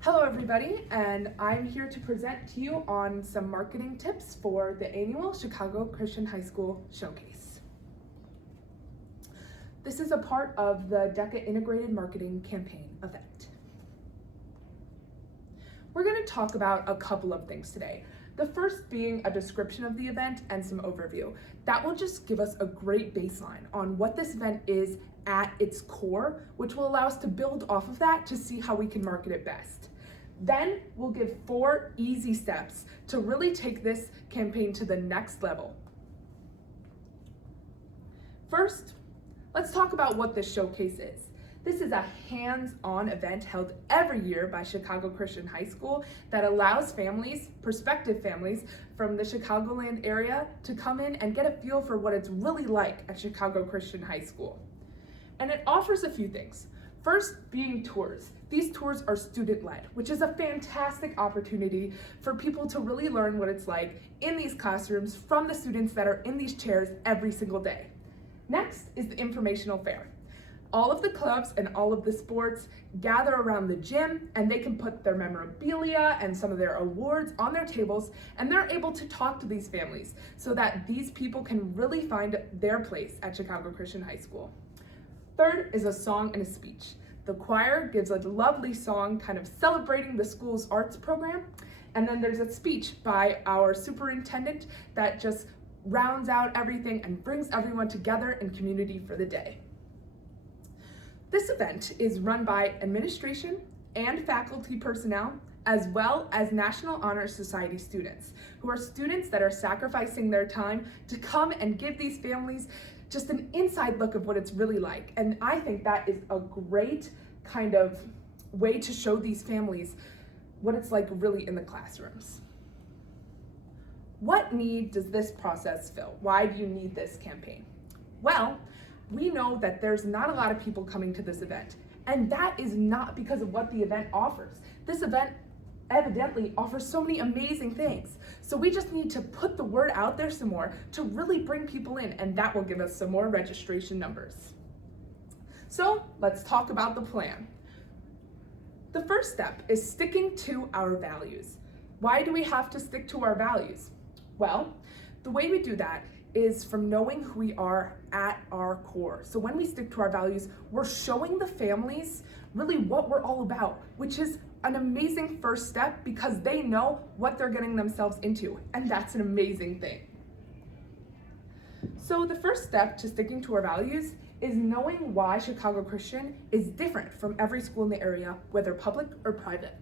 Hello everybody, and I'm here to present to you on some marketing tips for the annual Chicago Christian High School Showcase. This is a part of the DECA Integrated Marketing Campaign event. We're going to talk about a couple of things today. The first being a description of the event and some overview. That will just give us a great baseline on what this event is at its core, which will allow us to build off of that to see how we can market it best. Then we'll give 4 easy steps to really take this campaign to the next level. First, let's talk about what this showcase is. This is a hands-on event held every year by Chicago Christian High School that allows families, prospective families from the Chicagoland area to come in and get a feel for what it's really like at Chicago Christian High School. And it offers a few things. First, being tours. These tours are student-led, which is a fantastic opportunity for people to really learn what it's like in these classrooms from the students that are in these chairs every single day. Next is the informational fair. All of the clubs and all of the sports gather around the gym, and they can put their memorabilia and some of their awards on their tables, and they're able to talk to these families so that these people can really find their place at Chicago Christian High School. Third is a song and a speech. The choir gives a lovely song kind of celebrating the school's arts program, and then there's a speech by our superintendent that just rounds out everything and brings everyone together in community for the day. This event is run by administration and faculty personnel, as well as National Honor Society students, who are students that are sacrificing their time to come and give these families just an inside look of what it's really like. And I think that is a great kind of way to show these families what it's like really in the classrooms. What need does this process fill? Why do you need this campaign? Well, we know that there's not a lot of people coming to this event, and that is not because of what the event offers. This event evidently offers so many amazing things. So we just need to put the word out there some more to really bring people in, and that will give us some more registration numbers. So let's talk about the plan. The first step is sticking to our values. Why do we have to stick to our values? Well, the way we do that is from knowing who we are at our core. So when we stick to our values, we're showing the families really what we're all about, which is an amazing first step because they know what they're getting themselves into, and that's an amazing thing. So the first step to sticking to our values is knowing why Chicago Christian is different from every school in the area, whether public or private.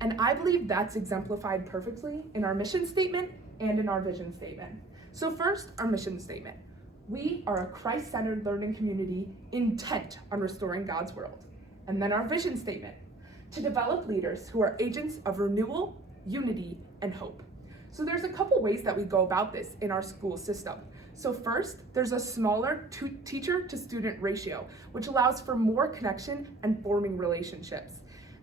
And I believe that's exemplified perfectly in our mission statement and in our vision statement. So first, our mission statement. We are a Christ-centered learning community intent on restoring God's world. And then our vision statement, to develop leaders who are agents of renewal, unity, and hope. So there's a couple ways that we go about this in our school system. So first, there's a smaller teacher to student ratio, which allows for more connection and forming relationships.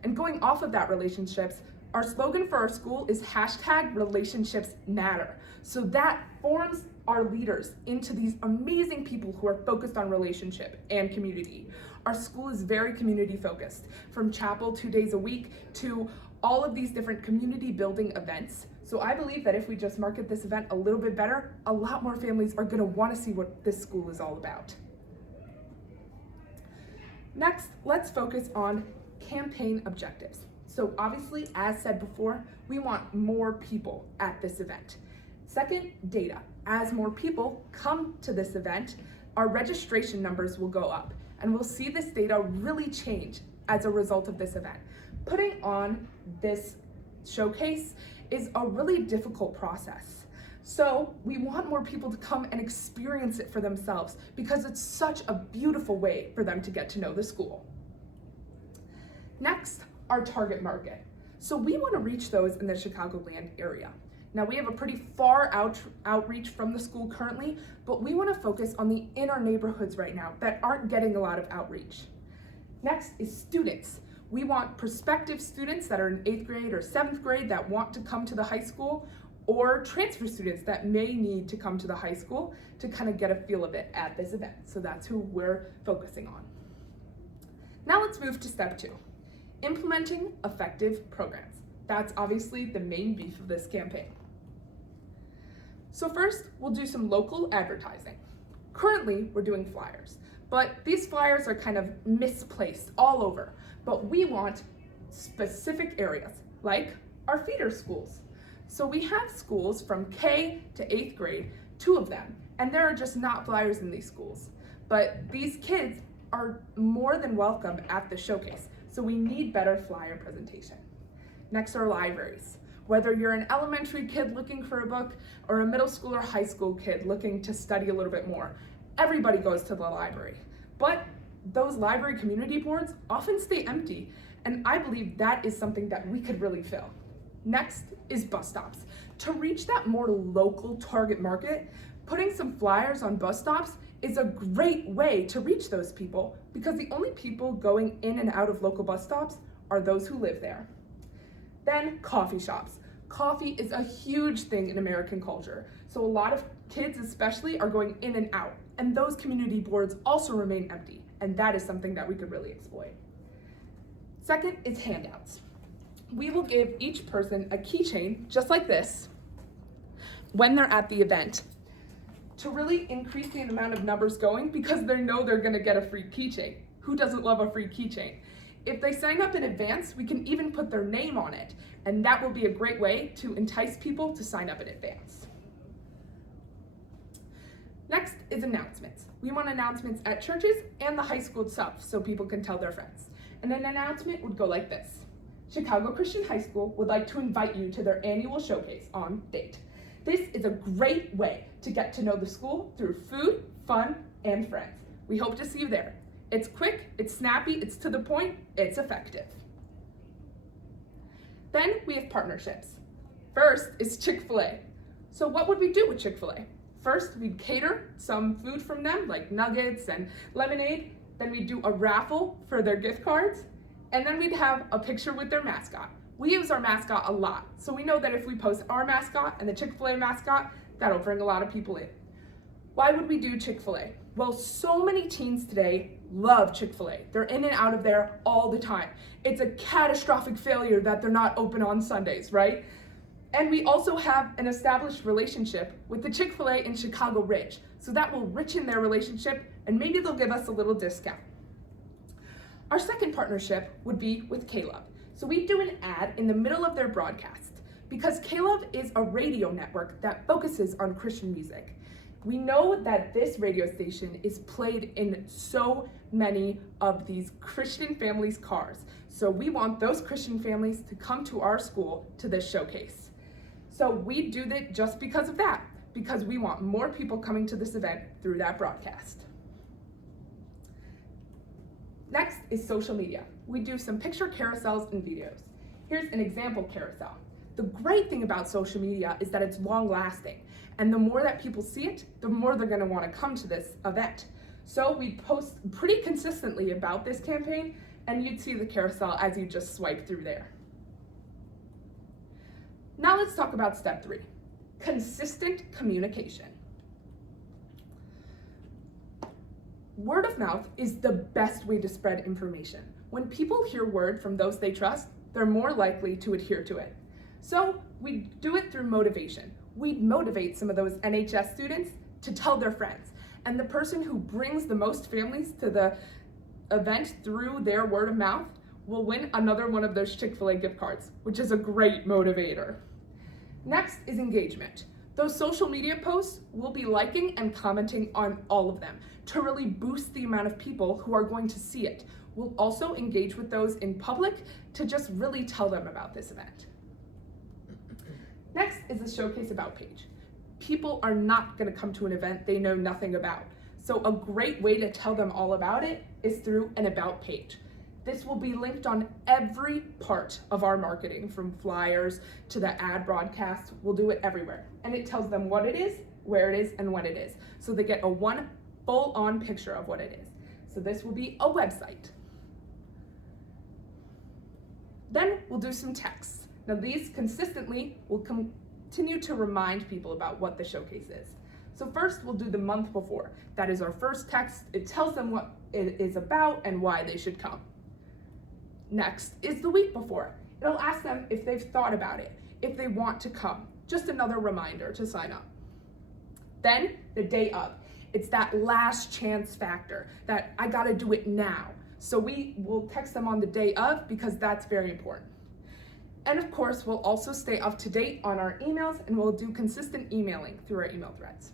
And going off of that relationships, our slogan for our school is #relationships-matter. So that forms our leaders into these amazing people who are focused on relationship and community. Our school is very community focused, from chapel 2 days a week to all of these different community building events. So I believe that if we just market this event a little bit better, a lot more families are gonna wanna see what this school is all about. Next, let's focus on campaign objectives. So obviously, as said before, we want more people at this event. Second, data. As more people come to this event, our registration numbers will go up, and we'll see this data really change as a result of this event. Putting on this showcase is a really difficult process. So we want more people to come and experience it for themselves because it's such a beautiful way for them to get to know the school. Next, our target market. So we want to reach those in the Chicagoland area. Now we have a pretty far outreach from the school currently, but we want to focus on the inner neighborhoods right now that aren't getting a lot of outreach. Next is students. We want prospective students that are in 8th grade or 7th grade that want to come to the high school, or transfer students that may need to come to the high school to kind of get a feel of it at this event. So that's who we're focusing on. Now let's move to step 2. implementing effective programs. That's obviously the main beef of this campaign. So first, we'll do some local advertising. Currently, we're doing flyers, but these flyers are kind of misplaced all over. But we want specific areas, like our feeder schools. So we have schools from K to 8th grade, 2 of them, and there are just not flyers in these schools. But these kids are more than welcome at the showcase, so we need better flyer presentation. Next are libraries. Whether you're an elementary kid looking for a book or a middle school or high school kid looking to study a little bit more, everybody goes to the library. But those library community boards often stay empty, and I believe that is something that we could really fill. Next is bus stops. To reach that more local target market, putting some flyers on bus stops is a great way to reach those people because the only people going in and out of local bus stops are those who live there. Then coffee shops. Coffee is a huge thing in American culture, so a lot of kids especially are going in and out, and those community boards also remain empty, and that is something that we could really exploit. Second is handouts. We will give each person a keychain just like this when they're at the event to really increase the amount of numbers going because they know they're gonna get a free keychain. Who doesn't love a free keychain? If they sign up in advance, we can even put their name on it, and that will be a great way to entice people to sign up in advance. Next is announcements. We want announcements at churches and the high school itself so people can tell their friends. And an announcement would go like this. Chicago Christian High School would like to invite you to their annual showcase on date. This is a great way to get to know the school through food, fun, and friends. We hope to see you there. It's quick, it's snappy, it's to the point, it's effective. Then we have partnerships. First is Chick-fil-A. So what would we do with Chick-fil-A? First, we'd cater some food from them, like nuggets and lemonade. Then we'd do a raffle for their gift cards. And then we'd have a picture with their mascot. We use our mascot a lot, so we know that if we post our mascot and the Chick-fil-A mascot, that'll bring a lot of people in. Why would we do Chick-fil-A? Well, so many teens today love Chick-fil-A. They're in and out of there all the time. It's a catastrophic failure that they're not open on Sundays, right? And we also have an established relationship with the Chick-fil-A in Chicago Ridge, so that will richen their relationship and maybe they'll give us a little discount. Our second partnership would be with Caleb. So we do an ad in the middle of their broadcast because Caleb is a radio network that focuses on Christian music. We know that this radio station is played in so many of these Christian families' cars. So we want those Christian families to come to our school to this showcase. So we do that just because of that, because we want more people coming to this event through that broadcast. Next is social media. We do some picture carousels and videos. Here's an example carousel. The great thing about social media is that it's long lasting, and the more that people see it, the more they're gonna wanna come to this event. So we post pretty consistently about this campaign, and you'd see the carousel as you just swipe through there. Now let's talk about step 3, consistent communication. Word of mouth is the best way to spread information. When people hear word from those they trust, they're more likely to adhere to it. So we do it through motivation. We motivate some of those NHS students to tell their friends. And the person who brings the most families to the event through their word of mouth will win another one of those Chick-fil-A gift cards, which is a great motivator. Next is engagement. Those social media posts will be liking and commenting on all of them to really boost the amount of people who are going to see it. We'll also engage with those in public to just really tell them about this event. Next is the Showcase About page. People are not going to come to an event they know nothing about. So a great way to tell them all about it is through an About page. This will be linked on every part of our marketing, from flyers to the ad broadcast. We'll do it everywhere. And it tells them what it is, where it is, and when it is. So they get a one full-on picture of what it is. So this will be a website. Then we'll do some texts. Now these consistently will continue to remind people about what the showcase is. So first we'll do the month before. That is our first text. It tells them what it is about and why they should come. Next is the week before. It'll ask them if they've thought about it, if they want to come. Just another reminder to sign up. Then the day of. It's that last chance factor that I gotta do it now. So we will text them on the day of because that's very important. And of course, we'll also stay up to date on our emails and we'll do consistent emailing through our email threads.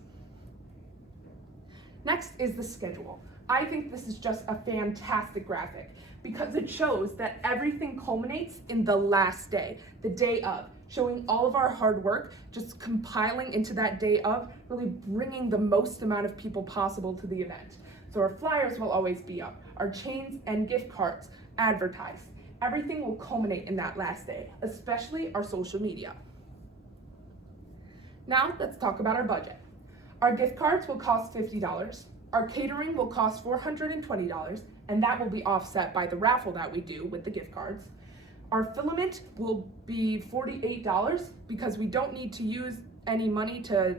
Next is the schedule. I think this is just a fantastic graphic because it shows that everything culminates in the last day, the day of, showing all of our hard work, just compiling into that day of, really bringing the most amount of people possible to the event. So our flyers will always be up, our chains and gift cards advertised. Everything will culminate in that last day, especially our social media. Now let's talk about our budget. Our gift cards will cost $50. Our catering will cost $420, and that will be offset by the raffle that we do with the gift cards. Our filament will be $48 because we don't need to use any money to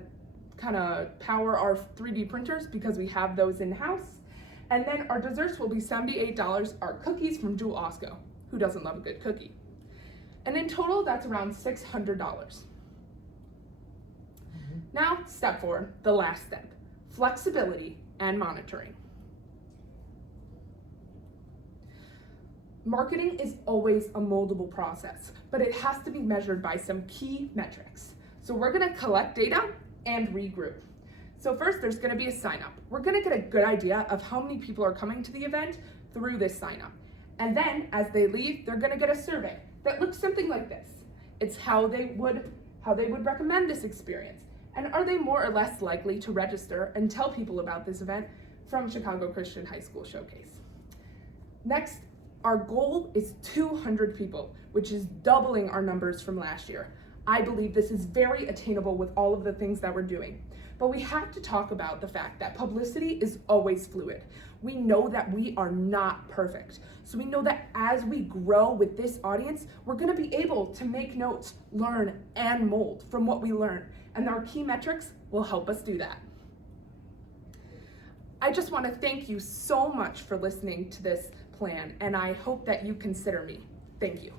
kind of power our 3D printers because we have those in-house. And then our desserts will be $78, our cookies from Jewel Osco. Who doesn't love a good cookie? And in total, that's around $600. Now, step 4, the last step, flexibility and monitoring. Marketing is always a moldable process, but it has to be measured by some key metrics. So we're gonna collect data and regroup. So first, there's gonna be a sign up. We're gonna get a good idea of how many people are coming to the event through this sign up. And then as they leave, they're gonna get a survey that looks something like this. It's how they would recommend this experience. And are they more or less likely to register and tell people about this event from Chicago Christian High School Showcase? Next, our goal is 200 people, which is doubling our numbers from last year. I believe this is very attainable with all of the things that we're doing. But we have to talk about the fact that publicity is always fluid. We know that we are not perfect. So we know that as we grow with this audience, we're gonna be able to make notes, learn, and mold from what we learn. And our key metrics will help us do that. I just wanna thank you so much for listening to this plan, and I hope that you consider me. Thank you.